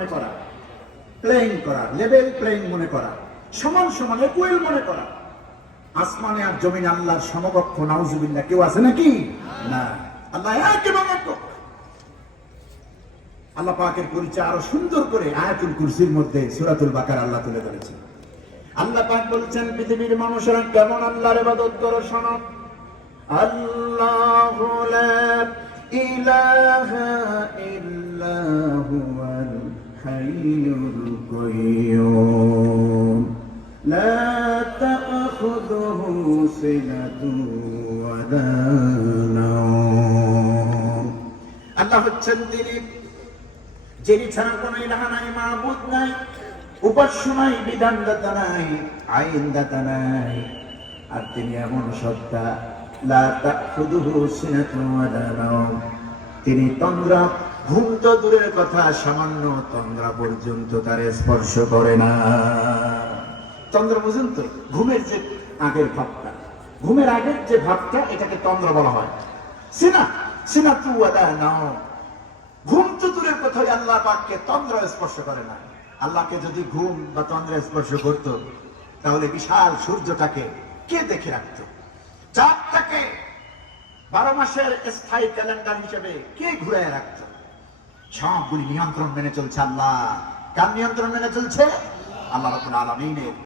মনে করা। প্লেইং করা লেভেল প্লেইং মনে করা। সমান সমান একুয়েল মনে করা। আসমানে আর জমিন আল্লাহর সমকক্ষ, নাউজুবিল্লাহ, কেউ আছে নাকি? না। আল্লাহ এক এবং একক। আল্লাহ পাকের পরিচয় আরও সুন্দর করে আয়াতুল কুরসির মধ্যে সূরাতুল বাকার আল্লাহ তুলে ধরেছেন। আল্লাহ পাক বলছেন, পৃথিবীর মানুষেরা কেমন আল্লাহর ইবাদত করো শোনো? আল্লাহু ইলাহা ইল্লা হুয়াল কাইয়্যুম লা তাখুযুহু সিনাতুন ওয়া লা নাওম আল্লাহ হচ্ছেন তিনি, যিনি ছাড়া কোনো ইলাহা নাই মাহবুদ নাই, উপাস্য নাই, বিধানদাতা নাই, আইনদাতা নাই। আর তিনি এমন সত্তা, লা তাখুদুহু সিনাতুন ওয়ালা নাওম। তিনি তন্দ্রা ঘুম তো দূরের কথা সামান্য তন্দ্রা পর্যন্ত তার স্পর্শ করে না। চন্দ্র বুঝুন তো ঘুমের যে আগের ভাবটা, ঘুমের আগের যে ভাবটা, এটাকে তন্দ্র বলা হয়। সিনা সিনা তু ওয়ালা নাওম ঘুম তো দূরের কথাই আল্লাহ পাককে তন্দ্র স্পর্শ করে না। আল্লাহকে যদি ঘুম বা তন্দ্র স্পর্শ করত, তাহলে বিশাল সূর্যটাকে কে দেখে রাখত? চাঁদটাকে বারো মাসের স্থায়ী ক্যালেন্ডার হিসেবে কে ঘুরে রাখত? সবগুলি নিয়ন্ত্রণ মেনে চলছে আল্লাহ। কার নিয়ন্ত্রণ মেনে চলছে? আল্লাহ রবুল আলমিনের।